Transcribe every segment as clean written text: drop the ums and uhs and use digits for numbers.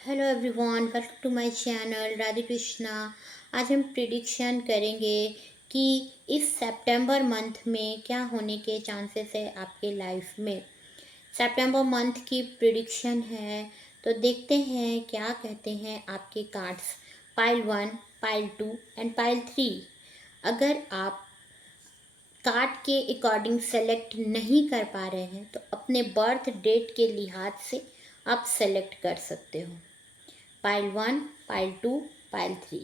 Hello everyone, welcome to my channel Radhe Krishna. आज हम prediction करेंगे कि इस सितंबर मंथ में क्या होने के चांसेस है आपके लाइफ में। सितंबर मंथ की प्रिडिक्शन है, तो देखते हैं क्या कहते हैं आपके cards. Pile 1, pile 2 and pile 3। अगर आप कार्ड के अकॉर्डिंग सेलेक्ट नहीं कर पा रहे हैं तो अपने बर्थ डेट के लिहाज से आप सेलेक्ट कर सकते हो। Pile 1, pile 2, pile 3।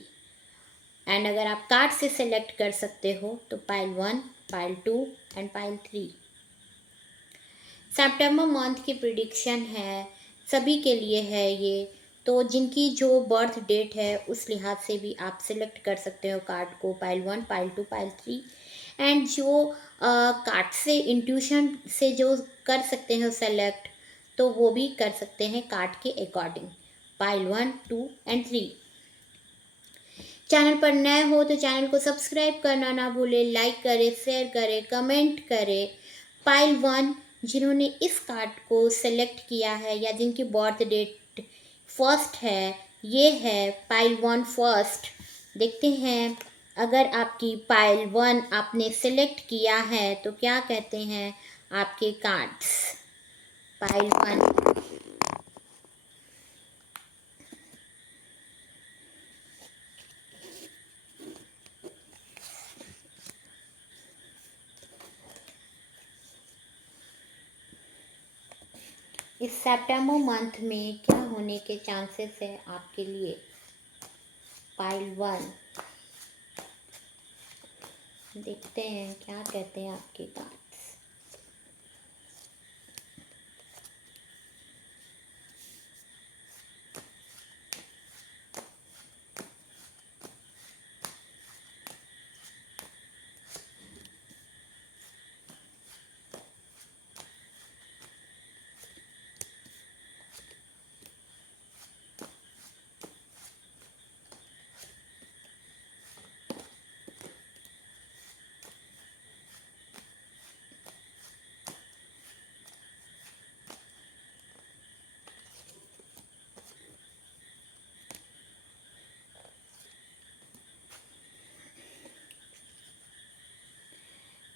एंड अगर आप कार्ड से सेलेक्ट कर सकते हो तो pile 1, pile 2 and pile 3। September month की प्रिडिक्शन है, सभी के लिए है ये। तो जिनकी जो बर्थ डेट है उस लिहाज से भी आप सिलेक्ट कर सकते हो कार्ड को, पाइल 1, पाइल 2, पाइल 3। एंड जो कार्ड से इंट्यूशन से जो कर सकते हैं सेलेक्ट, तो वो भी कर सकते हैं कार्ड के अकॉर्डिंग, पाइल 1, 2 एंड 3। चैनल पर नए हो तो चैनल को सब्सक्राइब करना ना भूले, लाइक करें, शेयर करें, कमेंट करें। पाइल 1 जिन्होंने इस कार्ड को सेलेक्ट किया है या जिनकी बर्थ डेट फर्स्ट है, ये है पाइल 1 फर्स्ट। देखते हैं अगर आपकी पाइल 1 आपने सेलेक्ट किया है तो क्या कहते हैं आपके कार्ड्स। पाइल 1। इस सितंबर मंथ में क्या होने के चांसेस है आपके लिए। पाइल 1। देखते हैं क्या कहते हैं आपके कार्ड्स।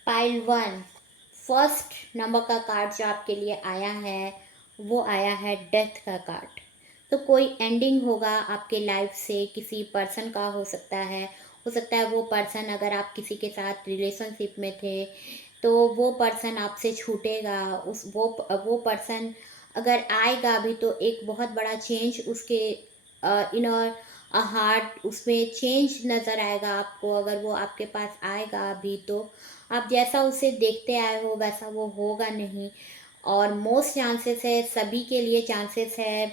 पाइल 1 फर्स्ट नंबर का कार्ड जो आपके लिए आया है वो आया है डेथ का कार्ड। तो कोई एंडिंग होगा आपके लाइफ से, किसी पर्सन का हो सकता है वो पर्सन, अगर आप किसी के साथ रिलेशनशिप में थे तो वो पर्सन आपसे छूटेगा। वो पर्सन अगर आएगा भी तो एक बहुत बड़ा चेंज उसके इनर हार्ट, उसमें चेंज नज़र आएगा आपको। अगर वो आपके पास आएगा अभी तो आप जैसा उसे देखते आए हो वैसा वो होगा नहीं। और मोस्ट चांसेस है, सभी के लिए चांसेस है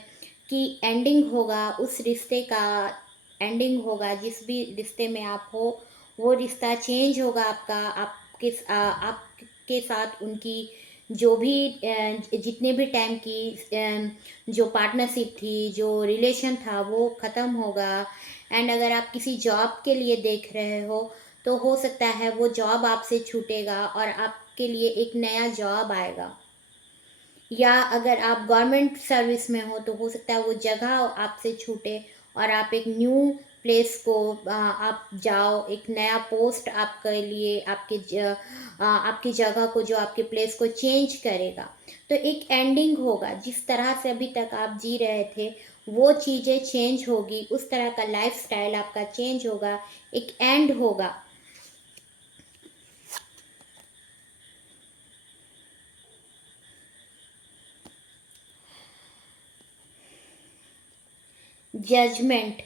कि एंडिंग होगा उस रिश्ते का। एंडिंग होगा जिस भी रिश्ते में आप हो, वो रिश्ता चेंज होगा आपका। आपके साथ उनकी जो भी जितने भी टाइम की जो पार्टनरशिप थी, जो रिलेशन था, वो ख़त्म होगा। एंड अगर आप किसी जॉब के लिए देख रहे हो तो हो सकता है वो जॉब आपसे छूटेगा और आपके लिए एक नया जॉब आएगा। या अगर आप गवर्नमेंट सर्विस में हो तो हो सकता है वो जगह आपसे छूटे और आप एक न्यू प्लेस को आप जाओ, एक नया पोस्ट आपके लिए, आपकी जगह को, जो आपके प्लेस को चेंज करेगा। तो एक एंडिंग होगा, जिस तरह से अभी तक आप जी रहे थे वो चीज़ें चेंज होगी, उस तरह का लाइफ स्टाइल आपका चेंज होगा, एक एंड होगा। Judgement,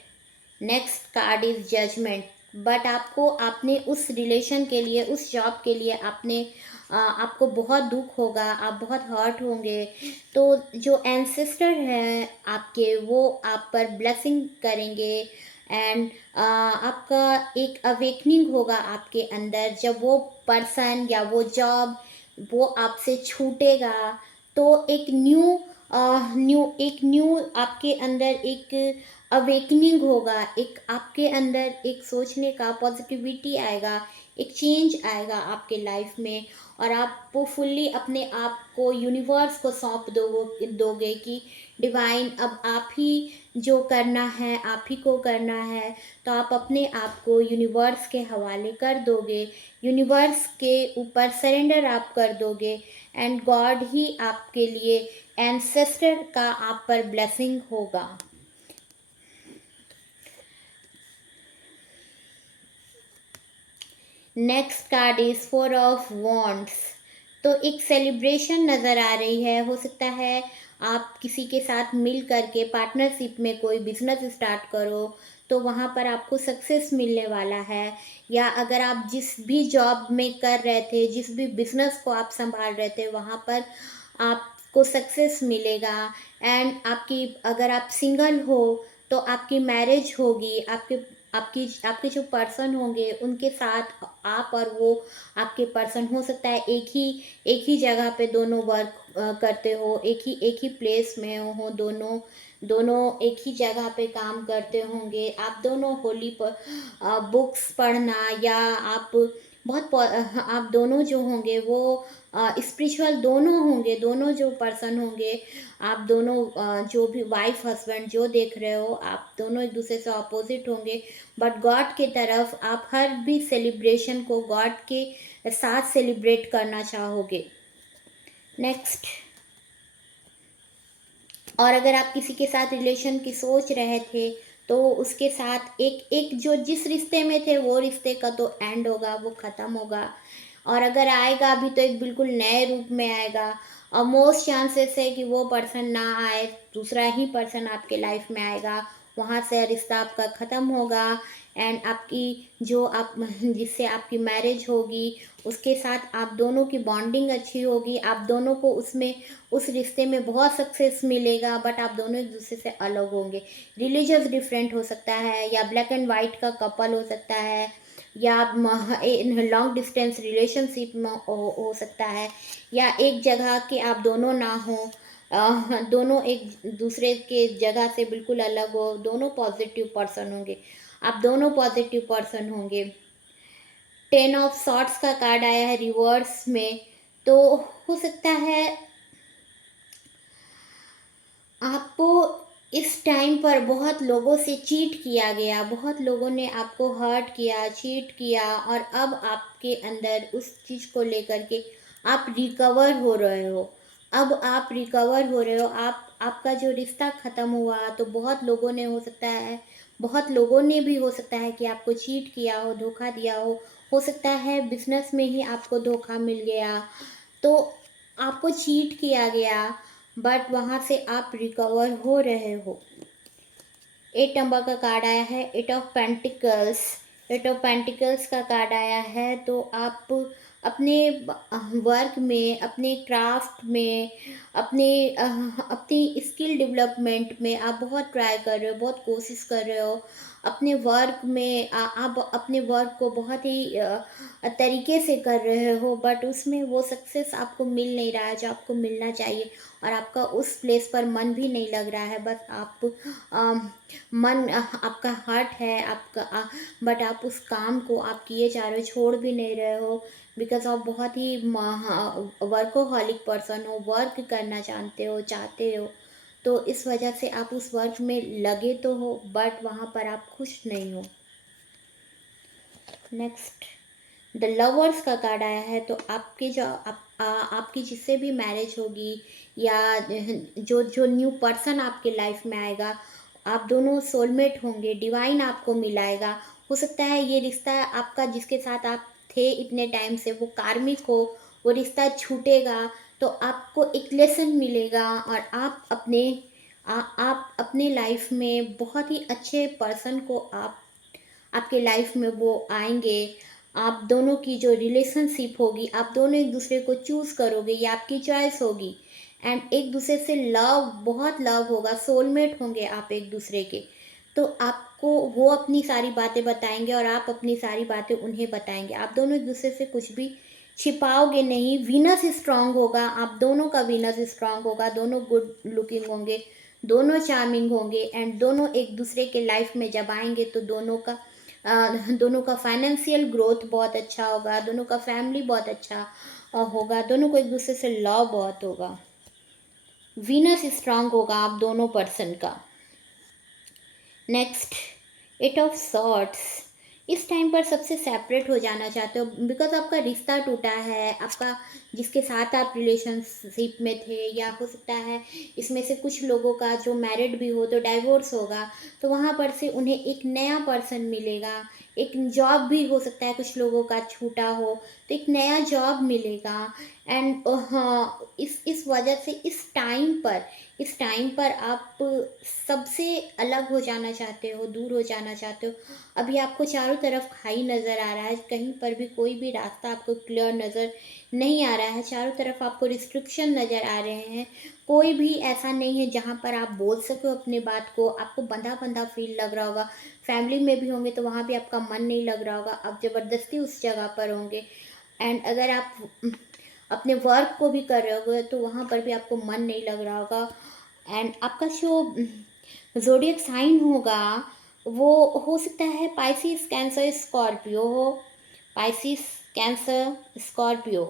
next card is judgement. But आपने उस रिलेशन के लिए, उस जॉब के लिए आपको बहुत दुख होगा, आप बहुत हर्ट होंगे। तो जो एंसेस्टर है आपके, वो आप पर ब्लेसिंग करेंगे। एंड आपका एक अवेकनिंग होगा आपके अंदर जब वो पर्सन या वो जॉब वो आपसे छूटेगा। तो एक न्यू आपके अंदर एक अवेकनिंग होगा, एक आपके अंदर एक सोचने का पॉजिटिविटी आएगा, एक चेंज आएगा आपके लाइफ में। और आप वो फुल्ली अपने आप को यूनिवर्स को सौंप दोगे कि डिवाइन अब आप ही जो करना है आप ही को करना है। तो आप अपने आप को यूनिवर्स के हवाले कर दोगे, यूनिवर्स के ऊपर सरेंडर आप कर दोगे, एंड गॉड ही आपके लिए एंसेस्टर का आप पर ब्लेसिंग होगा। Next card is 4 of wands. तो एक सेलिब्रेशन नज़र आ रही है। हो सकता है आप किसी के साथ मिल करके पार्टनरशिप में कोई बिजनेस स्टार्ट करो, तो वहाँ पर आपको सक्सेस मिलने वाला है। या अगर आप जिस भी जॉब में कर रहे थे, जिस भी बिजनेस को आप संभाल रहे थे, वहाँ पर आपको सक्सेस मिलेगा। एंड आपकी, अगर आप सिंगल हो तो आपकी मैरिज होगी, आपके जो पर्सन होंगे उनके साथ आप और वो आपके पर्सन, हो सकता है एक ही जगह पे दोनों वर्क करते हो, एक ही प्लेस में हो, दोनों दोनों एक ही जगह पे काम करते होंगे। आप दोनों होली पर बुक्स पढ़ना, या आप दोनों जो होंगे वो स्पिरिचुअल दोनों होंगे, दोनों जो पर्सन होंगे, आप दोनों जो भी वाइफ हस्बैंड जो देख रहे हो, आप दोनों एक दूसरे से अपोजिट होंगे, बट गॉड के तरफ आप हर भी सेलिब्रेशन को गॉड के साथ सेलिब्रेट करना चाहोगे। नेक्स्ट, और अगर आप किसी के साथ रिलेशन की सोच रहे थे, तो उसके साथ एक एक जो जिस रिश्ते में थे वो रिश्ते का तो एंड होगा, वो ख़त्म होगा। और अगर आएगा भी तो एक बिल्कुल नए रूप में आएगा, और मोस्ट चांसेस है कि वो पर्सन ना आए, दूसरा ही पर्सन आपके लाइफ में आएगा, वहाँ से रिश्ता आपका ख़त्म होगा। एंड आपकी जो आप जिससे आपकी मैरिज होगी उसके साथ आप दोनों की बॉन्डिंग अच्छी होगी, आप दोनों को उसमें उस रिश्ते में बहुत सक्सेस मिलेगा, बट आप दोनों एक दूसरे से अलग होंगे। रिलीजियस डिफरेंट हो सकता है, या ब्लैक एंड वाइट का कपल हो सकता है, या लॉन्ग डिस्टेंस रिलेशनशिप में हो सकता है, या एक जगह के आप दोनों ना हो, दोनों एक दूसरे के जगह से बिल्कुल अलग हो, दोनों पॉजिटिव पर्सन होंगे, आप दोनों पॉजिटिव पर्सन होंगे। 10 ऑफ सॉर्ट्स का कार्ड आया है रिवर्स में। तो हो सकता है आपको इस टाइम पर बहुत लोगों से चीट किया गया, बहुत लोगों ने आपको हर्ट किया, चीट किया, और अब आपके अंदर उस चीज़ को लेकर के आप रिकवर हो रहे हो। अब आप रिकवर हो रहे हो, आपका जो रिश्ता ख़त्म हुआ, तो बहुत लोगों ने, हो सकता है बहुत लोगों ने भी, हो सकता है कि आपको चीट किया हो, धोखा दिया हो सकता है बिजनेस में ही आपको धोखा मिल गया, तो आपको चीट किया गया, बट वहाँ से आप रिकवर हो रहे हो। 8 नंबर का कार्ड आया है 8 ऑफ पेंटिकल्स। 8 ऑफ पेंटिकल्स का कार्ड आया है। तो आप अपने वर्क में, अपने क्राफ्ट में, अपनी स्किल डेवलपमेंट में आप बहुत ट्राई कर रहे हो, बहुत कोशिश कर रहे हो। अपने वर्क में आप अपने वर्क को बहुत ही तरीके से कर रहे हो, बट उसमें वो सक्सेस आपको मिल नहीं रहा है जो आपको मिलना चाहिए, और आपका उस प्लेस पर मन भी नहीं लग रहा है। बस आप मन आपका हर्ट है आपका, बट आप उस काम को आप किए जा रहे हो, छोड़ भी नहीं रहे हो, बिकॉज आप बहुत ही वर्कोहॉलिक पर्सन हो, वर्क करना चाहते हो, तो इस वजह से आप उस वर्क में लगे तो हो, बट वहाँ पर आप खुश नहीं हो। नेक्स्ट, द लवर्स का कार्ड आया है। तो आपके जो आपकी जिससे भी मैरिज होगी, या जो न्यू पर्सन आपके लाइफ में आएगा, आप दोनों सोलमेट होंगे, डिवाइन आपको मिलाएगा। हो सकता है ये रिश्ता आपका जिसके साथ आप थे इतने टाइम से वो कार्मिक हो, वो रिश्ता छूटेगा, तो आपको एक लेसन मिलेगा, और आप अपने लाइफ में बहुत ही अच्छे पर्सन को आपके लाइफ में वो आएंगे। आप दोनों की जो रिलेशनशिप होगी, आप दोनों एक दूसरे को चूज़ करोगे, ये आपकी चॉइस होगी, एंड एक दूसरे से बहुत लव होगा, सोलमेट होंगे आप एक दूसरे के। तो आपको वो अपनी सारी बातें बताएंगे, और आप अपनी सारी बातें उन्हें बताएंगे। आप दोनों एक दूसरे से कुछ भी छिपाओगे नहीं। वीनस स्ट्रांग होगा, आप दोनों का वीनस स्ट्रांग होगा, दोनों गुड लुकिंग होंगे, दोनों चार्मिंग होंगे, एंड दोनों एक दूसरे के लाइफ में जब आएंगे तो दोनों का फाइनेंशियल ग्रोथ बहुत अच्छा होगा, दोनों का फैमिली बहुत अच्छा होगा, दोनों को एक दूसरे से लव बहुत होगा, वीनस स्ट्रांग होगा आप दोनों पर्सन का। नेक्स्ट, एट ऑफ सॉर्ट्स, इस टाइम पर सबसे सेपरेट हो जाना चाहते हो बिकॉज आपका रिश्ता टूटा है, आपका जिसके साथ आप रिलेशनशिप में थे, या हो सकता है इसमें से कुछ लोगों का जो मैरिड भी हो तो डाइवोर्स होगा, तो वहाँ पर से उन्हें एक नया पर्सन मिलेगा, एक जॉब भी हो सकता है कुछ लोगों का छूटा हो तो एक नया जॉब मिलेगा। एंड हाँ, इस वजह से इस टाइम पर आप सबसे अलग हो जाना चाहते हो, दूर हो जाना चाहते हो। अभी आपको चारों तरफ खाई नज़र आ रहा है, कहीं पर भी कोई भी रास्ता आपको क्लियर नज़र नहीं आ रहा है, चारों तरफ आपको रिस्ट्रिक्शन नज़र आ रहे हैं, कोई भी ऐसा नहीं है जहाँ पर आप बोल सको अपने बात को, आपको बंधा बंधा फील लग रहा होगा। फैमिली में भी होंगे तो वहाँ भी आपका मन नहीं लग रहा होगा, आप ज़बरदस्ती उस जगह पर होंगे। एंड अगर आप अपने वर्क को भी कर रहे होगे तो वहाँ पर भी आपको मन नहीं लग रहा होगा। एंड आपका जो ज़ोडिएक साइन होगा वो हो सकता है पाइसिस, कैंसर, स्कॉर्पियो हो, Pisces, Cancer, Scorpio.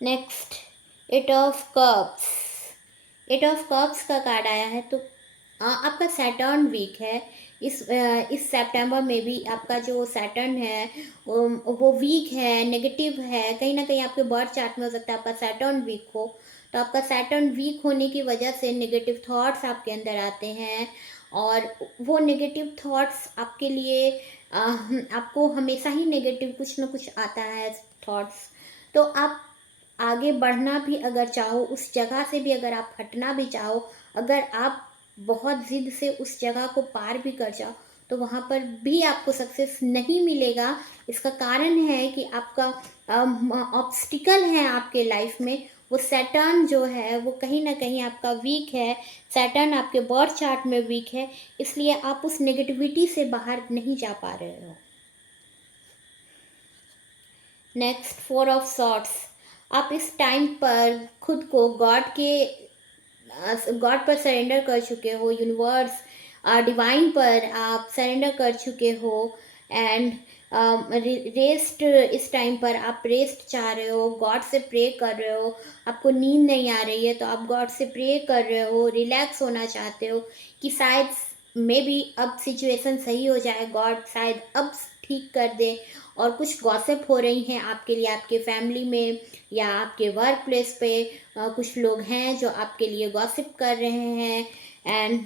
Next, eight of cups, eight of cups का कार्ड आया है तो आपका सैटर्न वीक है। इस सितंबर में भी आपका जो सैटर्न है वो वीक है, नेगेटिव है, कहीं ना कहीं आपके बर्थ चार्ट में हो सकता है आपका सैटर्न वीक हो। तो आपका सैटर्न वीक होने की वजह से नेगेटिव थॉट्स आपके अंदर आते हैं, और वो नेगेटिव थॉट्स आपके लिए आपको हमेशा ही नेगेटिव कुछ ना कुछ आता है थॉट्स। तो आप आगे बढ़ना भी अगर चाहो, उस जगह से भी अगर आप हटना भी चाहो, अगर आप बहुत ज़िद से उस जगह को पार भी कर जाओ तो वहाँ पर भी आपको सक्सेस नहीं मिलेगा। इसका कारण है कि आपका ऑब्स्टिकल है आपके लाइफ में, वो सैटर्न जो है वो कहीं ना कहीं आपका वीक है, सैटर्न आपके बर्थ चार्ट में वीक है, इसलिए आप उस नेगेटिविटी से बाहर नहीं जा पा रहे हो। नेक्स्ट, फोर ऑफ सॉर्ट्स, आप इस टाइम पर खुद को गॉड पर सरेंडर कर चुके हो, यूनिवर्स डिवाइन पर आप सरेंडर कर चुके हो। एंड रेस्ट, इस टाइम पर आप रेस्ट चाह रहे हो, गॉड से प्रे कर रहे हो, आपको नींद नहीं आ रही है तो आप गॉड से प्रे कर रहे हो, रिलैक्स होना चाहते हो कि शायद मे बी अब सिचुएशन सही हो जाए, गॉड शायद अब ठीक कर दे। और कुछ गॉसिप हो रही हैं आपके लिए, आपके फैमिली में या आपके वर्क प्लेस पे कुछ लोग हैं जो आपके लिए गॉसिप कर रहे हैं। एंड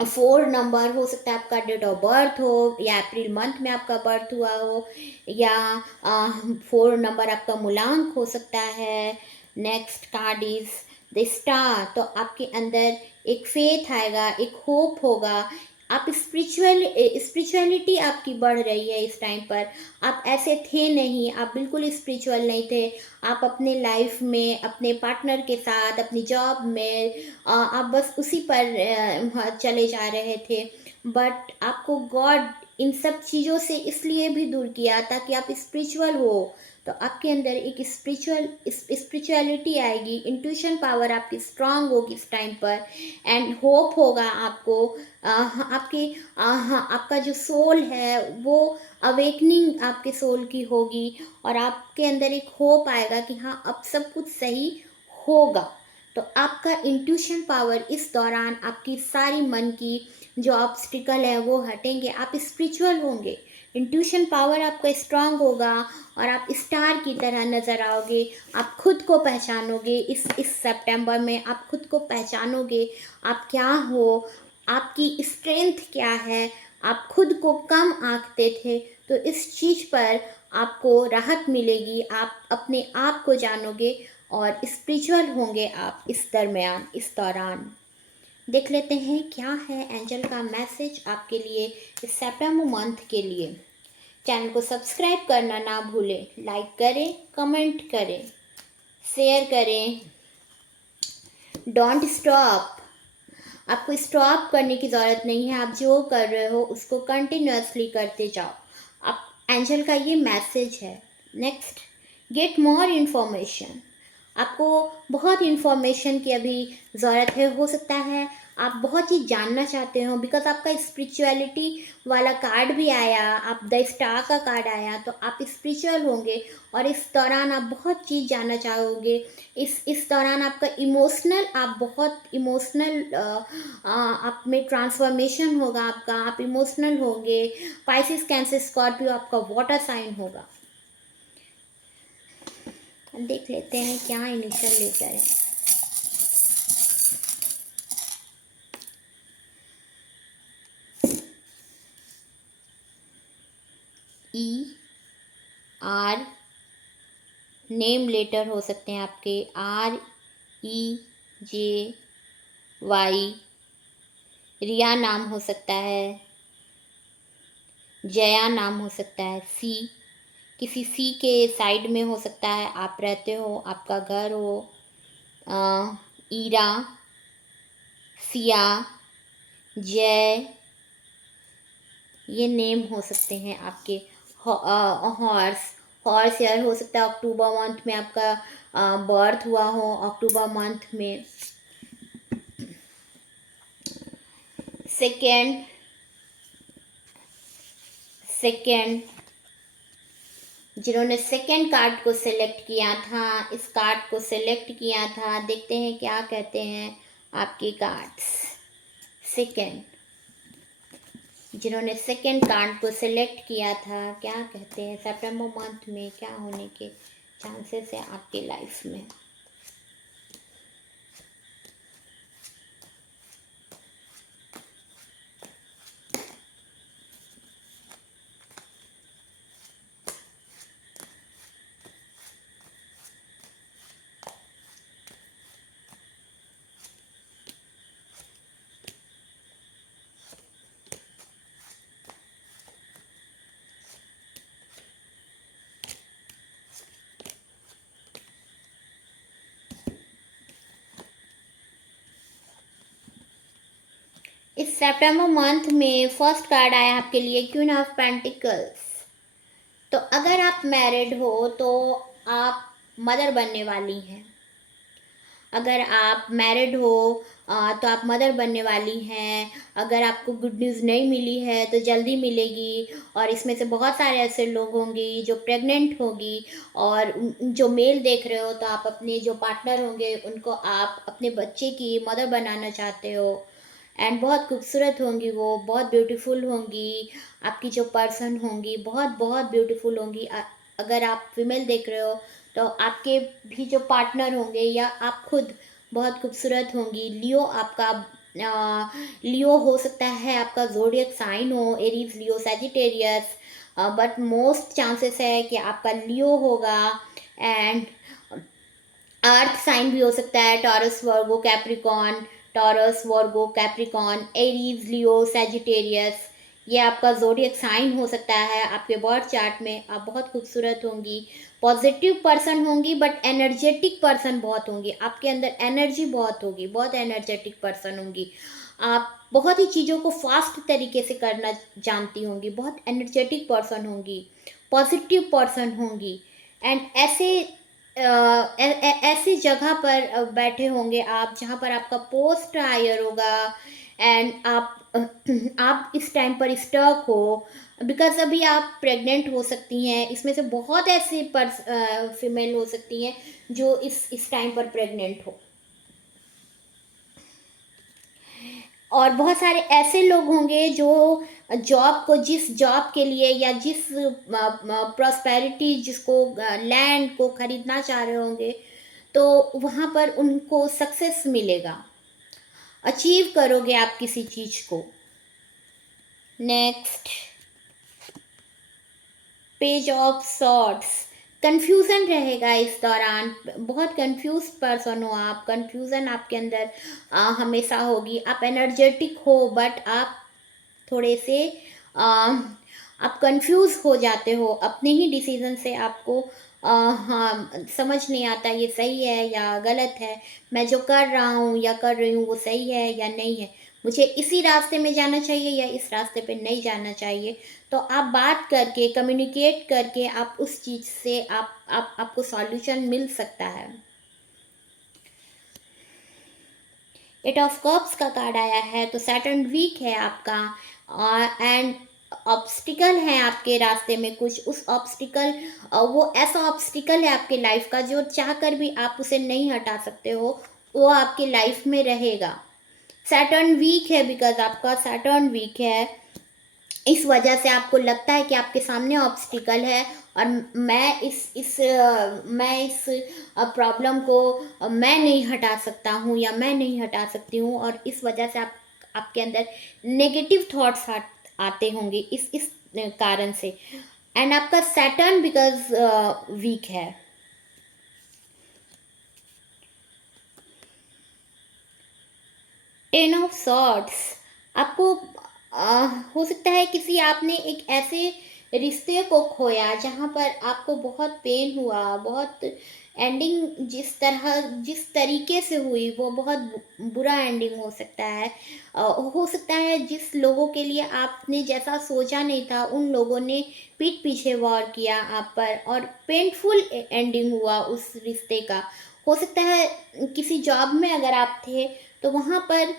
4 नंबर हो सकता है आपका डेट ऑफ बर्थ हो, या अप्रैल मंथ में आपका बर्थ हुआ हो, या 4 नंबर आपका मूलांक हो सकता है। Next card is the star, तो आपके अंदर एक फेथ आएगा, एक होप होगा, आप स्पिरिचुअलिटी आपकी बढ़ रही है इस टाइम पर। आप ऐसे थे नहीं, आप बिल्कुल स्पिरिचुअल नहीं थे, आप अपने लाइफ में अपने पार्टनर के साथ अपनी जॉब में आप बस उसी पर चले जा रहे थे। बट आपको गॉड इन सब चीज़ों से इसलिए भी दूर किया ताकि आप स्पिरिचुअल हो, तो आपके अंदर एक स्पिरिचुअलिटी आएगी, इंट्यूशन पावर आपकी स्ट्रांग होगी इस टाइम पर। एंड होप होगा आपको, आपका जो सोल है वो अवेकनिंग आपके सोल की होगी, और आपके अंदर एक होप आएगा कि हाँ अब सब कुछ सही होगा। तो आपका इंट्यूशन पावर इस दौरान, आपकी सारी मन की जो ऑब्स्टिकल है वो हटेंगे, आप स्पिरिचुअल होंगे, इंट्यूशन पावर आपका स्ट्रांग होगा, और आप स्टार की तरह नज़र आओगे। आप खुद को पहचानोगे, इस सितंबर में आप खुद को पहचानोगे, आप क्या हो, आपकी स्ट्रेंथ क्या है। आप खुद को कम आंकते थे तो इस चीज़ पर आपको राहत मिलेगी, आप अपने आप को जानोगे और स्पिरिचुअल होंगे आप इस दौरान। देख लेते हैं क्या है एंजल का मैसेज आपके लिए इस सितंबर मंथ के लिए। चैनल को सब्सक्राइब करना ना भूलें, लाइक करें, कमेंट करें, शेयर करें। डोंट स्टॉप, आपको स्टॉप करने की ज़रूरत नहीं है, आप जो कर रहे हो उसको कंटिन्यूअसली करते जाओ। आप एंजल का ये मैसेज है। नेक्स्ट, गेट मोर इन्फॉर्मेशन, आपको बहुत इन्फॉर्मेशन की अभी ज़रूरत है, हो सकता है आप बहुत चीज़ जानना चाहते हो, बिकॉज आपका स्पिरिचुअलिटी वाला कार्ड भी आया, आप द स्टार का कार्ड आया, तो आप स्पिरिचुअल होंगे और इस दौरान आप बहुत चीज़ जानना चाहोगे। इस दौरान आपका इमोशनल, आप बहुत इमोशनल, आप में ट्रांसफॉर्मेशन होगा आपका, आप इमोशनल होंगे। पाइसिस, कैंसर, स्कॉर्पियो आपका वाटर साइन होगा। देख लेते हैं क्या इनिशियल लेटर है। ई आर, नेम लेटर हो सकते हैं आपके REJY, रिया नाम हो सकता है, जया नाम हो सकता है, सी, किसी सी के साइड में हो सकता है, आप रहते हो, आपका घर हो, ईरा, सिया, जय, ये नेम हो सकते हैं आपके। हॉर्स, हॉर्स ईयर हो सकता है, अक्टूबर मंथ में आपका बर्थ हुआ हो, अक्टूबर मंथ में। सेकेंड, जिन्होंने सेकेंड कार्ड को सिलेक्ट किया था, इस कार्ड को सिलेक्ट किया था, देखते हैं क्या कहते हैं आपके कार्ड्स। सेकेंड, जिन्होंने सेकेंड कार्ड को सिलेक्ट किया था, क्या कहते हैं सितंबर मंथ में क्या होने के चांसेस है आपकी लाइफ में। इस सितंबर मंथ में फर्स्ट कार्ड आया आपके लिए क्वीन ऑफ पेंटिकल्स। तो अगर आप मैरिड हो तो आप मदर बनने वाली हैं। अगर आप मैरिड हो तो आप मदर बनने वाली हैं। अगर आपको गुड न्यूज़ नहीं मिली है तो जल्दी मिलेगी। और इसमें से बहुत सारे ऐसे लोग होंगे जो प्रेग्नेंट होगी, और जो मेल देख रहे हो तो आप अपने जो पार्टनर होंगे उनको आप अपने बच्चे की मदर बनाना चाहते हो। एंड बहुत खूबसूरत होंगी, वो बहुत ब्यूटीफुल होंगी। आपकी जो पर्सन होंगी बहुत बहुत ब्यूटीफुल होंगी। अगर आप फीमेल देख रहे हो तो आपके भी जो पार्टनर होंगे या आप खुद बहुत खूबसूरत होंगी। लियो आपका लियो हो सकता है, आपका ज़ोडिएक साइन हो Aries, Leo, Sagittarius, but most chances है कि आपका लियो होगा। एंड अर्थ साइन भी हो सकता है, टॉरस, वर्गो, कैप्रिकॉन, टॉरस, वर्गो, कैप्रिकॉन, एरीज, लियो, सैजिटेरियस, ये आपका ज़ोडिएक साइन हो सकता है। आपके बर्थ चार्ट में आप बहुत खूबसूरत होंगी, पॉजिटिव पर्सन होंगी, बट एनर्जेटिक पर्सन बहुत होंगी। आपके अंदर एनर्जी बहुत होगी, बहुत एनर्जेटिक पर्सन होंगी। आप बहुत ही चीज़ों को फास्ट तरीके से करना जानती होंगी, बहुत एनर्जेटिक पर्सन होंगी, पॉजिटिव पर्सन होंगी। एंड ऐसी जगह पर बैठे होंगे आप जहाँ पर आपका पोस्ट हायर होगा। एंड आप इस टाइम पर स्टक हो, बिकॉज अभी आप प्रेग्नेंट हो सकती हैं। इसमें से बहुत ऐसे फीमेल हो सकती हैं जो इस टाइम पर प्रेग्नेंट हो। और बहुत सारे ऐसे लोग होंगे जो जॉब को, जिस जॉब के लिए या जिस प्रॉस्पेरिटी, जिसको लैंड को खरीदना चाह रहे होंगे, तो वहाँ पर उनको सक्सेस मिलेगा, अचीव करोगे आप किसी चीज़ को। Next, page of swords. Confusion रहेगा इस दौरान, बहुत कंफ्यूज पर्सन हो आप, कंफ्यूजन आपके अंदर हमेशा होगी। आप एनर्जेटिक हो बट आप थोड़े से आप कंफ्यूज हो जाते हो अपने ही डिसीजन से। आपको हाँ, समझ नहीं आता ये सही है या गलत है, मैं जो कर रहा हूँ या कर रही हूँ वो सही है या नहीं है, मुझे इसी रास्ते में जाना चाहिए या इस रास्ते पे नहीं जाना चाहिए। तो आप बात करके, कम्युनिकेट करके आप उस चीज़ से आपको सॉल्यूशन मिल सकता है। एट ऑफ कप्स का कार्ड आया है, तो सैटर्न वीक है आपका, एंड ऑब्स्टिकल है आपके रास्ते में कुछ। उस ऑब्स्टिकल, वो ऐसा ऑब्स्टिकल है आपके लाइफ का जो चाह कर भी आप उसे नहीं हटा सकते हो, वो आपके लाइफ में रहेगा। सैटर्न वीक है, बिकॉज आपका सैटर्न वीक है, इस वजह से आपको लगता है कि आपके सामने ऑब्स्टिकल है, और मैं इस प्रॉब्लम को मैं नहीं हटा सकता हूँ या मैं नहीं हटा सकती हूँ, और इस वजह से आपके अंदर नेगेटिव थॉट्स आते होंगे इस कारण से। एंड आपका सैटर्न बिकॉज वीक है। टेन ऑफ सॉर्ड्स, आपको हो सकता है किसी आपने एक ऐसे रिश्ते को खोया जहाँ पर आपको बहुत पेन हुआ, बहुत एंडिंग जिस तरीके से हुई वो बहुत बुरा एंडिंग हो सकता है। हो सकता है जिस लोगों के लिए आपने जैसा सोचा नहीं था, उन लोगों ने पीठ पीछे वॉर किया आप पर, और पेनफुल एंडिंग हुआ उस रिश्ते का। हो सकता है किसी जॉब में अगर आप थे, तो वहाँ पर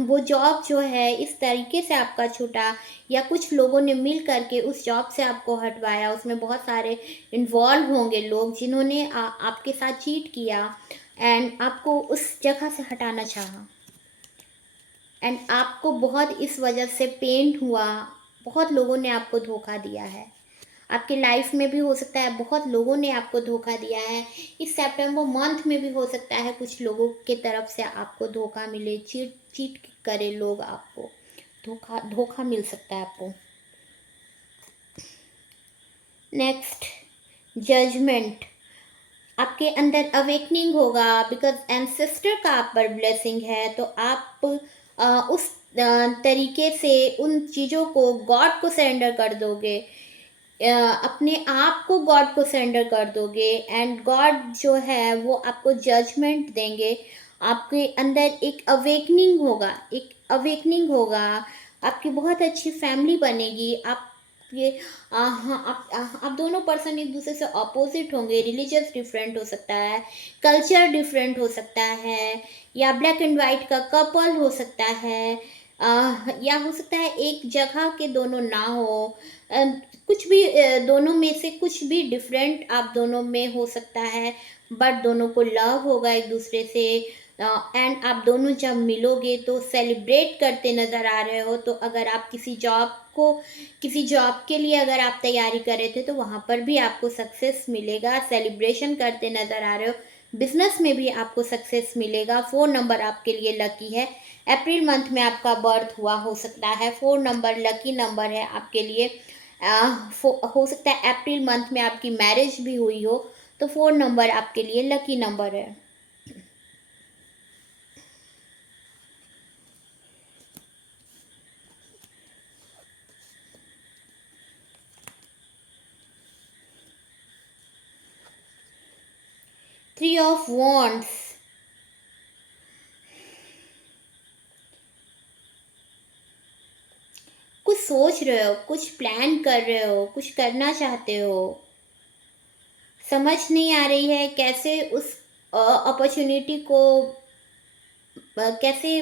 वो जॉब जो है इस तरीके से आपका छूटा, या कुछ लोगों ने मिल करके उस जॉब से आपको हटवाया। उसमें बहुत सारे इन्वॉल्व होंगे लोग जिन्होंने आपके साथ चीट किया, एंड आपको उस जगह से हटाना चाहा, एंड आपको बहुत इस वजह से पेन हुआ। बहुत लोगों ने आपको धोखा दिया है, आपके लाइफ में भी हो सकता है बहुत लोगों ने आपको धोखा दिया है। इस सितंबर मंथ में भी हो सकता है कुछ लोगों के तरफ से आपको धोखा मिले, चीट चीट करे लोग, आपको धोखा धोखा मिल सकता है आपको। नेक्स्ट, जजमेंट, आपके अंदर अवेकनिंग होगा, बिकॉज एंसेस्टर का आप पर ब्लेसिंग है, तो आप उस तरीके से उन चीज़ों को गॉड को सरेंडर कर दोगे, अपने आप को गॉड को सरेंडर कर दोगे, एंड गॉड जो है वो आपको जजमेंट देंगे। आपके अंदर एक अवेकनिंग होगा, एक अवेकनिंग होगा, आपकी बहुत अच्छी फैमिली बनेगी। आप ये हाँ, आप दोनों पर्सन एक दूसरे से अपोजिट होंगे, रिलीजियस डिफरेंट हो सकता है, कल्चर डिफरेंट हो सकता है, या ब्लैक एंड वाइट का कपल हो सकता है, या हो सकता है एक जगह के दोनों ना हो, कुछ भी, दोनों में से कुछ भी डिफरेंट आप दोनों में हो सकता है, बट दोनों को लव होगा एक दूसरे से। एंड आप दोनों जब मिलोगे तो सेलिब्रेट करते नज़र आ रहे हो। तो अगर आप किसी जॉब के लिए अगर आप तैयारी कर रहे थे, तो वहाँ पर भी आपको सक्सेस मिलेगा, सेलिब्रेशन करते नज़र आ रहे हो। बिजनेस में भी आपको सक्सेस मिलेगा। 4 नंबर आपके लिए लकी है। अप्रैल मंथ में आपका बर्थ हुआ हो सकता है, 4 नंबर लकी नंबर है आपके लिए। हो सकता है अप्रैल मंथ में आपकी मैरिज भी हुई हो, तो 4 नंबर आपके लिए लकी नंबर है। थ्री ऑफ वॉन्ड्स, कुछ सोच रहे हो, कुछ प्लान कर रहे हो, कुछ करना चाहते हो, समझ नहीं आ रही है कैसे उस अपॉर्चुनिटी को कैसे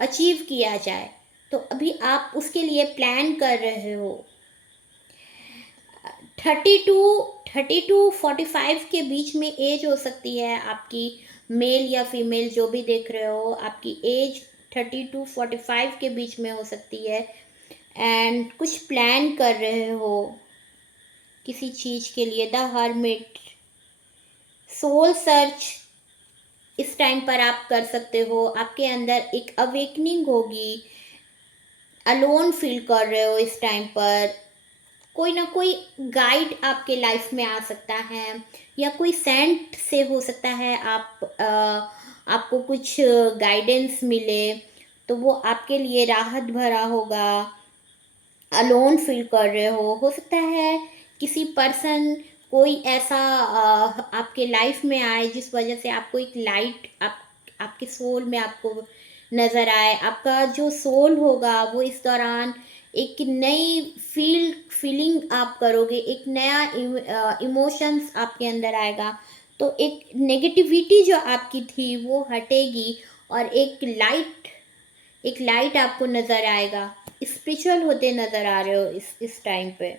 अचीव किया जाए, तो अभी आप उसके लिए प्लान कर रहे हो। 30 टू 45 के बीच में एज हो सकती है आपकी, मेल या फीमेल जो भी देख रहे हो, आपकी एज 30 टू 45 के बीच में हो सकती है, एंड कुछ प्लान कर रहे हो किसी चीज़ के लिए। द हर्मिट, सोल सर्च इस टाइम पर आप कर सकते हो, आपके अंदर एक अवेकनिंग होगी। अलोन फील कर रहे हो इस टाइम पर, कोई ना कोई गाइड आपके लाइफ में आ सकता है, या कोई सेंट से हो सकता है आपको कुछ गाइडेंस मिले, तो वो आपके लिए राहत भरा होगा। अलोन फील कर रहे हो सकता है किसी पर्सन, कोई ऐसा आपके लाइफ में आए जिस वजह से आपको एक लाइट आपके सोल में आपको नज़र आए। आपका जो सोल होगा वो इस दौरान एक नई फीलिंग आप करोगे, एक नया इमोशंस आपके अंदर आएगा, तो एक नेगेटिविटी जो आपकी थी वो हटेगी, और एक लाइट आपको नज़र आएगा, स्पिरिचुअल होते नज़र आ रहे हो इस टाइम पे।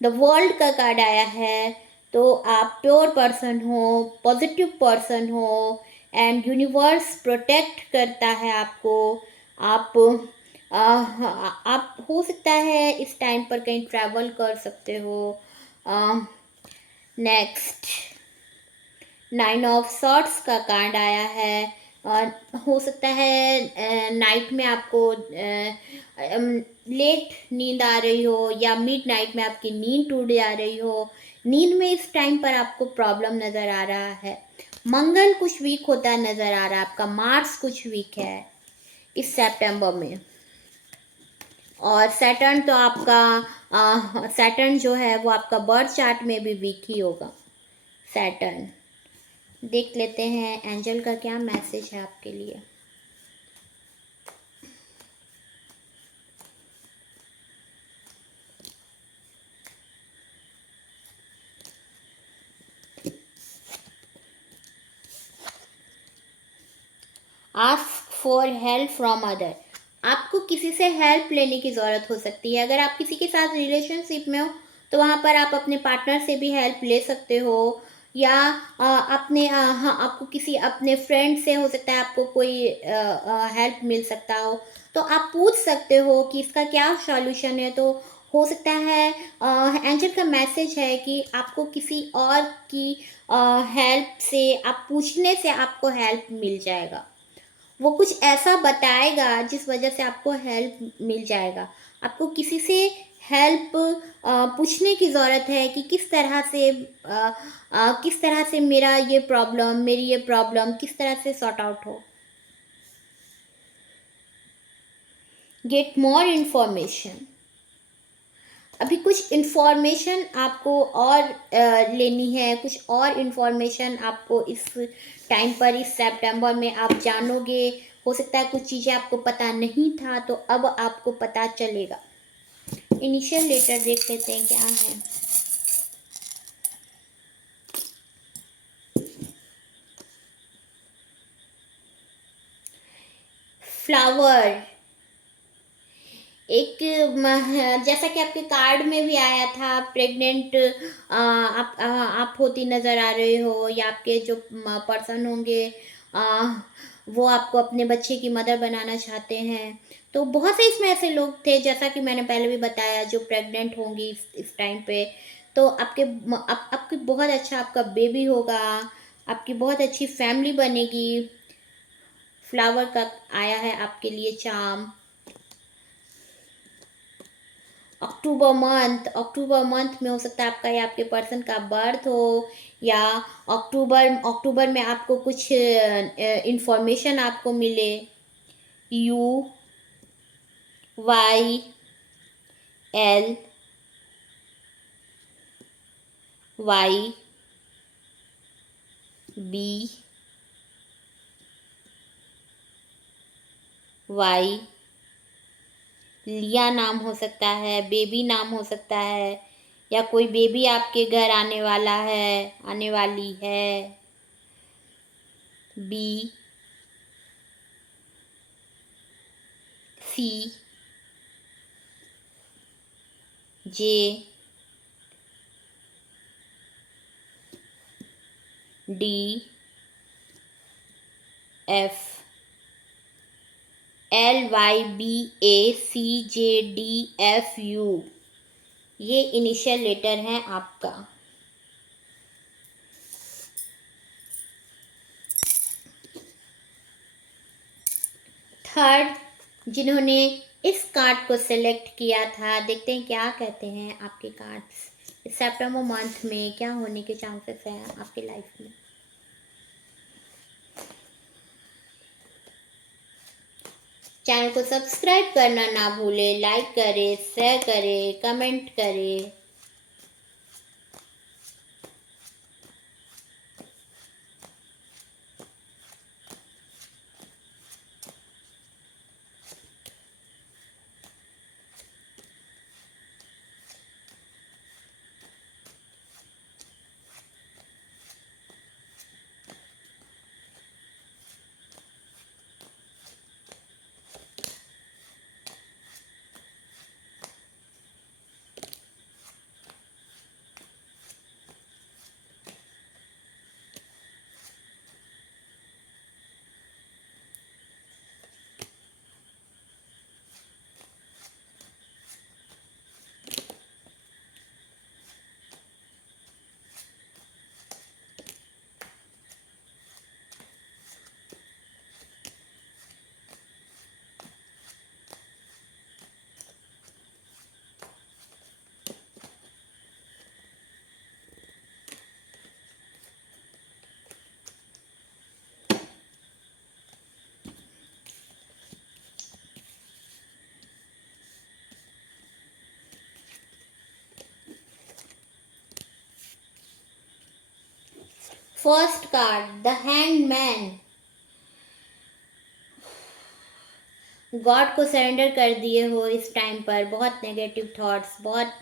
द वर्ल्ड का कार्ड आया है, तो आप प्योर पर्सन हो, पॉजिटिव पर्सन हो, एंड यूनिवर्स प्रोटेक्ट करता है आपको। आप आप हो सकता है इस टाइम पर कहीं ट्रैवल कर सकते हो। नेक्स्ट 9 ऑफ सॉर्ट्स का कार्ड आया है, और हो सकता है नाइट में आपको लेट नींद आ रही हो, या मिड नाइट में आपकी नींद टूट जा रही हो। नींद में इस टाइम पर आपको प्रॉब्लम नज़र आ रहा है। मंगल कुछ वीक होता नज़र आ रहा है आपका, मार्स कुछ वीक है इस सितंबर में। और सैटर्न तो आपका सैटर्न जो है वो आपका बर्थ चार्ट में भी वीक ही होगा सैटर्न। देख लेते हैं एंजल का क्या मैसेज है आपके लिए। Ask for help from other. आपको किसी से हेल्प लेने की ज़रूरत हो सकती है। अगर आप किसी के साथ रिलेशनशिप में हो तो वहाँ पर आप अपने पार्टनर से भी हेल्प ले सकते हो, या हाँ, आपको किसी अपने फ्रेंड से हो सकता है आपको कोई हेल्प मिल सकता हो, तो आप पूछ सकते हो कि इसका क्या सॉल्यूशन है। तो हो सकता है एंजल का मैसेज है कि आपको किसी और की हेल्प से, आप पूछने से आपको हेल्प मिल जाएगा। वो कुछ ऐसा बताएगा जिस वजह से आपको हेल्प मिल जाएगा। आपको किसी से हेल्प पूछने की ज़रूरत है कि किस तरह से मेरी ये प्रॉब्लम किस तरह से सॉर्ट आउट हो। Get more information. अभी कुछ इन्फॉर्मेशन आपको और लेनी है, कुछ और इन्फॉर्मेशन आपको इस टाइम पर, इस सितंबर में आप जानोगे। हो सकता है कुछ चीज़ें आपको पता नहीं था, तो अब आपको पता चलेगा। इनिशियल लेटर देख लेते हैं क्या है। फ्लावर। एक जैसा कि आपके कार्ड में भी आया था, प्रेग्नेंट आप होती नज़र आ रहे हो, या आपके जो पर्सन होंगे वो आपको अपने बच्चे की मदर बनाना चाहते हैं। तो बहुत से इसमें ऐसे लोग थे, जैसा कि मैंने पहले भी बताया, जो प्रेग्नेंट होंगी इस टाइम पे। तो आपके बहुत अच्छा आपका बेबी होगा, आपकी बहुत अच्छी फैमिली बनेगी। फ्लावर का आया है आपके लिए चार्म। अक्टूबर मंथ में हो सकता है आपका या आपके पर्सन का बर्थ हो, या अक्टूबर में आपको कुछ इंफॉर्मेशन आपको मिले। UYLY लिया नाम हो सकता है, बेबी नाम हो सकता है, या कोई बेबी आपके घर आने वाला है, आने वाली है। BCJDFLYBACJDFU। ये इनिशियल लेटर है आपका। थर्ड, जिन्होंने इस कार्ड को सिलेक्ट किया था, देखते हैं क्या कहते हैं आपके कार्ड्स। इस सितंबर मंथ में क्या होने के चांसेस हैं आपके लाइफ में। चैनल को सब्सक्राइब करना ना भूलें, लाइक करें, शेयर करें, कमेंट करें। First card the hangman. God को सरेंडर कर दिए हो इस टाइम पर, बहुत नेगेटिव थॉट्स, बहुत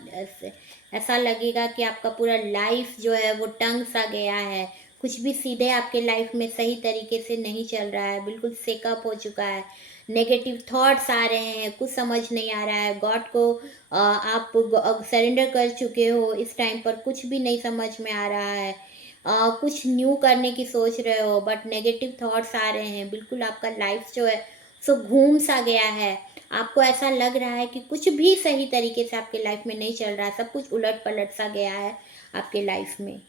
ऐसा लगेगा कि आपका पूरा लाइफ जो है वो टंग सा गया है, कुछ भी सीधे आपके लाइफ में सही तरीके से नहीं चल रहा है, बिल्कुल सेकअप हो चुका है, नेगेटिव थॉट्स आ रहे हैं, कुछ समझ नहीं आ रहा है। गॉड को आप सरेंडर कर चुके हो इस टाइम पर, कुछ भी नहीं समझ में आ रहा है। कुछ न्यू करने की सोच रहे हो बट नेगेटिव थॉट्स आ रहे हैं, बिल्कुल आपका लाइफ जो है सो घूम सा गया है। आपको ऐसा लग रहा है कि कुछ भी सही तरीके से आपके लाइफ में नहीं चल रहा है, सब कुछ उलट पलट सा गया है आपके लाइफ में।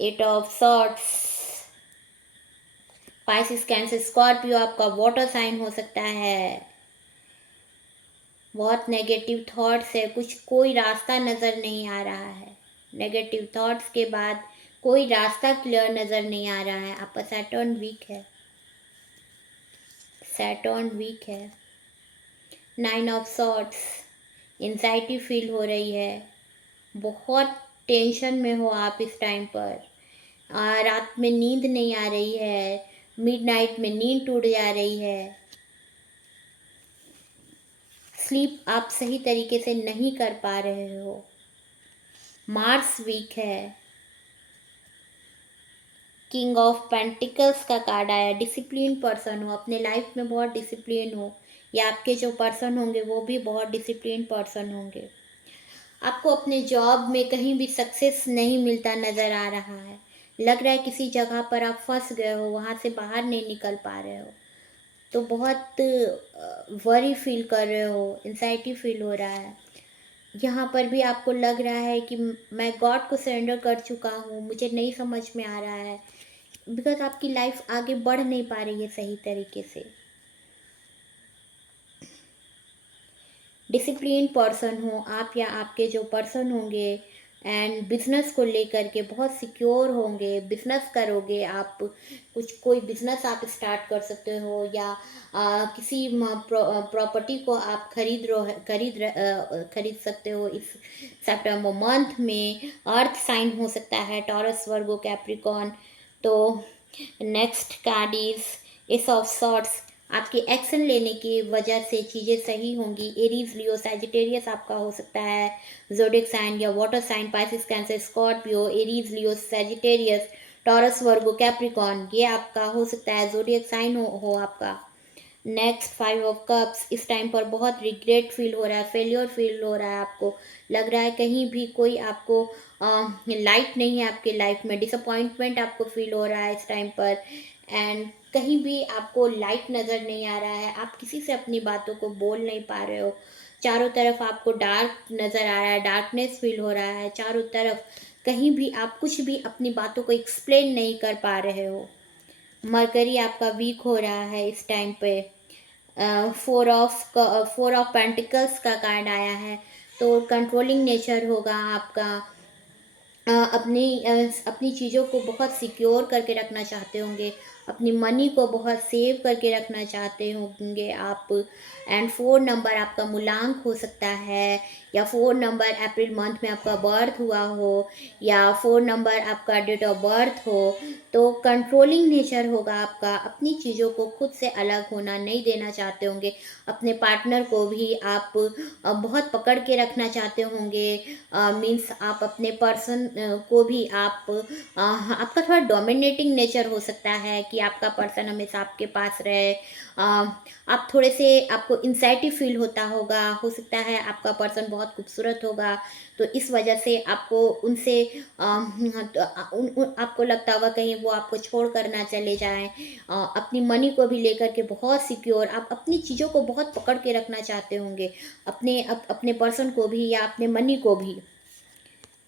Eight of swords, Pisces Cancer Scorpio आपका वाटर साइन हो सकता है। बहुत नेगेटिव थॉट्स है, कुछ कोई रास्ता नज़र नहीं आ रहा है। नेगेटिव थॉट्स के बाद कोई रास्ता क्लियर नज़र नहीं आ रहा है। आपका सैटर्न वीक है, सैटर्न वीक है। 9 ऑफ सॉर्ट्स, एंजाइटी फील हो रही है, बहुत टेंशन में हो आप इस टाइम पर। रात में नींद नहीं आ रही है, मिडनाइट में नींद टूट जा रही है, स्लीप आप सही तरीके से नहीं कर पा रहे हो। मार्स वीक है। किंग ऑफ पेंटिकल्स का कार्ड आया। डिसिप्लिन पर्सन हो, अपने लाइफ में बहुत डिसिप्लिन हो, या आपके जो पर्सन होंगे वो भी बहुत डिसिप्लिन पर्सन होंगे। आपको अपने जॉब में कहीं भी सक्सेस नहीं मिलता नज़र आ रहा है, लग रहा है किसी जगह पर आप फंस गए हो, वहाँ से बाहर नहीं निकल पा रहे हो, तो बहुत वरी फील कर रहे हो, एंजाइटी फील हो रहा है। यहाँ पर भी आपको लग रहा है कि मैं गॉड को सरेंडर कर चुका हूँ, मुझे नहीं समझ में आ रहा है, बिकॉज आपकी लाइफ आगे बढ़ नहीं पा रही है सही तरीके से। डिसिप्लिन पर्सन हो आप, या आपके जो पर्सन होंगे, एंड बिजनेस को लेकर के बहुत सिक्योर होंगे, बिजनेस करोगे आप, कुछ कोई बिजनेस आप स्टार्ट कर सकते हो, या किसी प्रॉपर्टी को आप खरीद सकते हो इस सितंबर मंथ में। अर्थ साइन हो सकता है, टॉरस, वर्गो, कैप्रिकॉर्न। तो next card is ace of swords. आपके एक्शन लेने की वजह से चीज़ें सही होंगी। एरीज, लियो, सैजिटेरियस आपका हो सकता है, ज़ोडिएक साइन या water sign, Pisces, Cancer, Scorpio, Aries, Leo, Sagittarius, Taurus, Virgo, Capricorn, ये आपका हो सकता है, ज़ोडिएक साइन हो आपका। नेक्स्ट 5 ऑफ कप्स, इस टाइम पर बहुत रिग्रेट फील हो रहा है, फेलियर फील हो रहा है, आपको लग रहा है कहीं भी कोई आपको लाइट नहीं है आपके लाइफ में, डिसअपॉइंटमेंट आपको फील हो रहा है इस टाइम पर, एंड कहीं भी आपको लाइट नज़र नहीं आ रहा है, आप किसी से अपनी बातों को बोल नहीं पा रहे हो, चारों तरफ आपको डार्क नज़र आ रहा है, डार्कनेस फील हो रहा है चारों तरफ, कहीं भी आप कुछ भी अपनी बातों को एक्सप्लेन नहीं कर पा रहे हो। मरकरी आपका वीक हो रहा है इस टाइम पे। फोर ऑफ पेंटिकल्स का कार्ड आया है, तो कंट्रोलिंग नेचर होगा आपका। अपनी चीज़ों को बहुत सिक्योर करके रखना चाहते होंगे, अपनी मनी को बहुत सेव करके रखना चाहते होंगे आप। एंड 4 नंबर आपका मूलांक हो सकता है, या 4 नंबर अप्रैल मंथ में आपका बर्थ हुआ हो, या 4 नंबर आपका डेट ऑफ बर्थ हो। तो कंट्रोलिंग नेचर होगा आपका, अपनी चीज़ों को खुद से अलग होना नहीं देना चाहते होंगे, अपने पार्टनर को भी आप बहुत पकड़ के रखना चाहते होंगे। मीन्स आप अपने पर्सन को भी आपका थोड़ा डोमिनेटिंग नेचर हो सकता है कि आपका पर्सन हमेशा आपके पास रहे। आप थोड़े से, आपको इंसाइटी फील होता होगा, हो सकता है आपका पर्सन बहुत खूबसूरत होगा, तो इस वजह से आपको उनसे आपको लगता होगा कहीं वो आपको छोड़ कर ना चले जाएं। अपनी मनी को भी लेकर के बहुत सिक्योर, आप अपनी चीज़ों को बहुत पकड़ के रखना चाहते होंगे, अपने पर्सन को भी या अपने मनी को भी।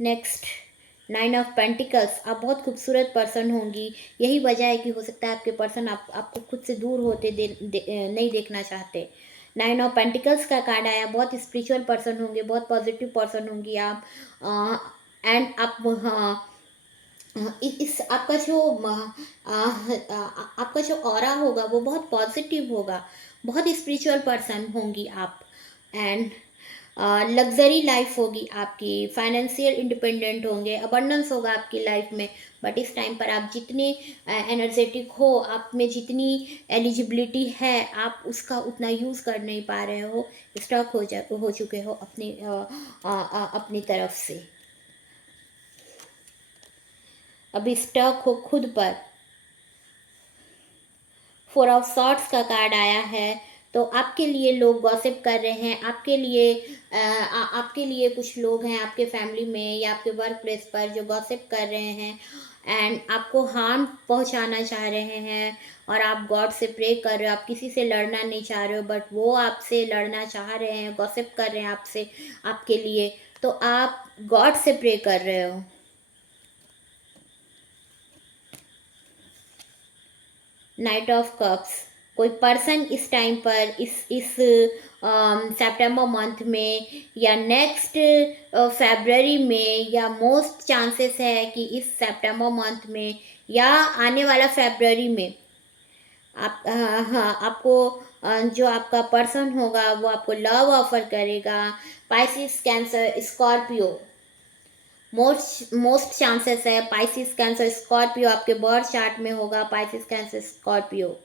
नेक्स्ट 9 ऑफ पेंटिकल्स, आप बहुत खूबसूरत पर्सन होंगी, यही वजह है कि हो सकता है आपके पर्सन आपको खुद से दूर होते नहीं देखना चाहते। 9 ऑफ पेंटिकल्स का कार्ड आया, बहुत स्पिरिचुअल पर्सन होंगे, बहुत पॉजिटिव पर्सन होंगी आप। एंड आप, हाँ, इस आपका जो ऑरा होगा वो बहुत पॉजिटिव होगा, बहुत स्पिरिचुअल पर्सन होंगी आप। एंड लग्जरी लाइफ होगी आपकी, फाइनेंशियल इंडिपेंडेंट होंगे, अबंडेंस होगा आपकी लाइफ में। बट इस टाइम पर आप जितने एनर्जेटिक हो, आप में जितनी एलिजिबिलिटी है, आप उसका उतना यूज़ कर नहीं पा रहे हो, स्टक हो चुके हो अपनी तरफ से। अभी स्टक हो खुद पर। फोर ऑफ सॉर्ट्स का कार्ड आया है, तो आपके लिए लोग गॉसिप कर रहे हैं, आपके लिए कुछ लोग हैं आपके फैमिली में या आपके वर्क प्लेस पर जो गॉसिप कर रहे हैं एंड आपको हार्म पहुंचाना चाह रहे हैं। और आप गॉड से प्रे कर रहे हो, आप किसी से लड़ना नहीं चाह रहे हो, बट वो आपसे लड़ना चाह रहे हैं, गॉसिप कर रहे हैं आपसे, आपके लिए। तो आप गॉड से प्रे कर रहे हो। Night of cups. कोई पर्सन इस टाइम पर इस सितंबर मंथ में या नेक्स्ट फरवरी में, या मोस्ट चांसेस है कि इस सितंबर मंथ में या आने वाला फरवरी में आप हाँ आपको जो आपका पर्सन होगा वो आपको लव ऑफर करेगा। Pisces, Cancer, Scorpio. Most chances है पाइसिस, कैंसर, स्कॉर्पियो आपके बर्थ चार्ट में होगा। Pisces, Cancer, Scorpio.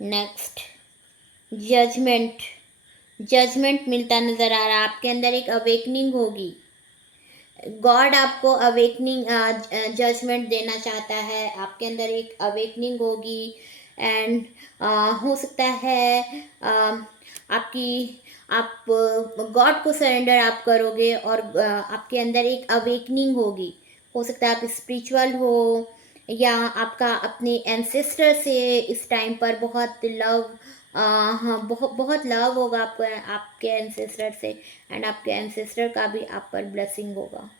Next judgement. Judgement मिलता नजर आ रहा है, आपके अंदर एक अवेकनिंग होगी। गॉड आपको अवेकनिंग जजमेंट देना चाहता है, आपके अंदर एक अवेकनिंग होगी। एंड हो सकता है आपकी आप गॉड को सरेंडर आप करोगे और आपके अंदर एक अवेकनिंग होगी। हो सकता है आप स्पिरिचुअल हो, या आपका अपने एंसेस्टर से इस टाइम पर बहुत लव हाँ बहुत बहुत लव होगा आपको आपके एंसेस्टर से, एंड आपके एंसेस्टर का भी आप पर ब्लेसिंग होगा।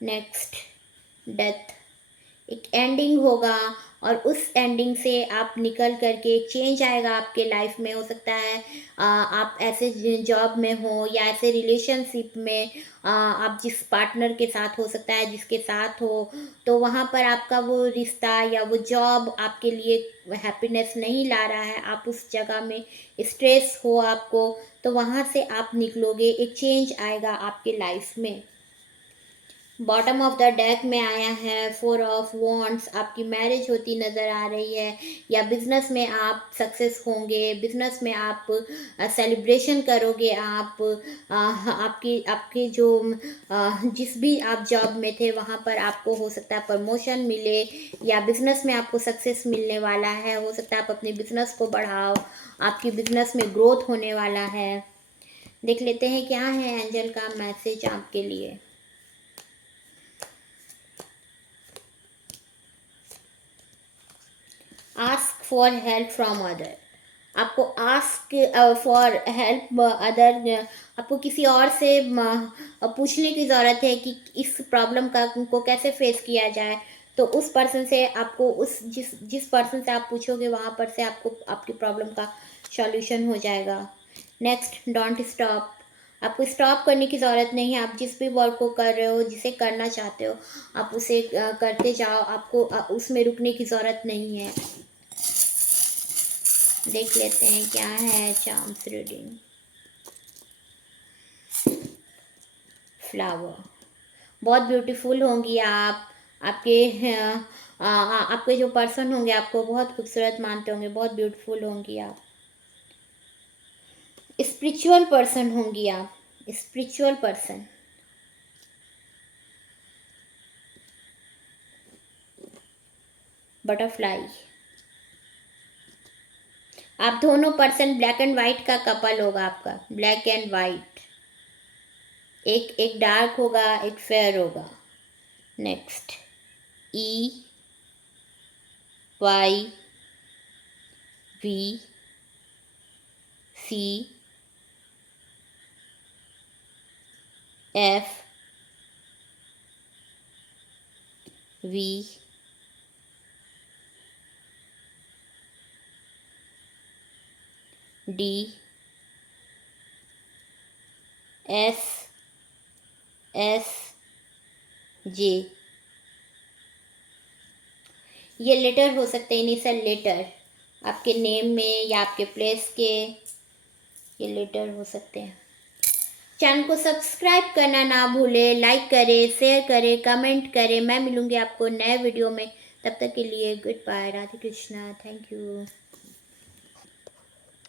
Next death. एक एंडिंग होगा और उस एंडिंग से आप निकल करके चेंज आएगा आपके लाइफ में। हो सकता है आप ऐसे जॉब में हो या ऐसे रिलेशनशिप में आप जिस पार्टनर के साथ, हो सकता है जिसके साथ हो, तो वहाँ पर आपका वो रिश्ता या वो जॉब आपके लिए हैप्पीनेस नहीं ला रहा है, आप उस जगह में स्ट्रेस हो आपको, तो वहाँ से आप निकलोगे, एक चेंज आएगा आपके लाइफ में। बॉटम ऑफ द डेक में आया है फोर ऑफ वॉन्ड्स। आपकी मैरिज होती नज़र आ रही है, या बिजनेस में आप सक्सेस होंगे, बिजनेस में आप सेलिब्रेशन करोगे। आप आपकी आपके जो जिस भी आप जॉब में थे वहाँ पर आपको हो सकता है प्रमोशन मिले, या बिजनेस में आपको सक्सेस मिलने वाला है। हो सकता है आप अपने बिजनेस को बढ़ाओ, आपकी बिजनेस में ग्रोथ होने वाला है। देख लेते हैं क्या है एंजल का मैसेज आपके लिए। Ask for help from other. आपको आस्क फॉर हेल्प अदर, आपको किसी और से पूछने की ज़रूरत है कि इस प्रॉब्लम को कैसे फेस किया जाए। तो उस पर्सन से आपको जिस पर्सन से आप पूछोगे वहाँ पर से आपको आपकी प्रॉब्लम का सॉल्यूशन हो जाएगा। Next don't stop. आपको स्टॉप करने की ज़रूरत नहीं है। आप जिस भी वर्क को कर रहे हो, जिसे करना चाहते हो, आप उसे करते जाओ, आपको उसमें रुकने की ज़रूरत नहीं है। देख लेते हैं क्या है चार्म्स रीडिंग। फ्लावर। बहुत ब्यूटीफुल होंगी आप। आपके जो पर्सन होंगे आपको बहुत खूबसूरत मानते होंगे, बहुत ब्यूटीफुल होंगी आप। स्पिरिचुअल पर्सन होंगी आप, स्पिरिचुअल पर्सन। बटरफ्लाई। आप दोनों पर्सन ब्लैक एंड वाइट का कपल होगा आपका, ब्लैक एंड वाइट। एक डार्क होगा, एक फेयर होगा। Next EYV FVDSSJ। ये लेटर हो सकते हैं, इनिशियल लेटर आपके नेम में या आपके प्लेस के, ये लेटर हो सकते हैं। चैनल को सब्सक्राइब करना ना भूलें, लाइक करें, शेयर करें, कमेंट करें। मैं मिलूंगी आपको नए वीडियो में, तब तक के लिए good bye. Radhe Krishna, thank you.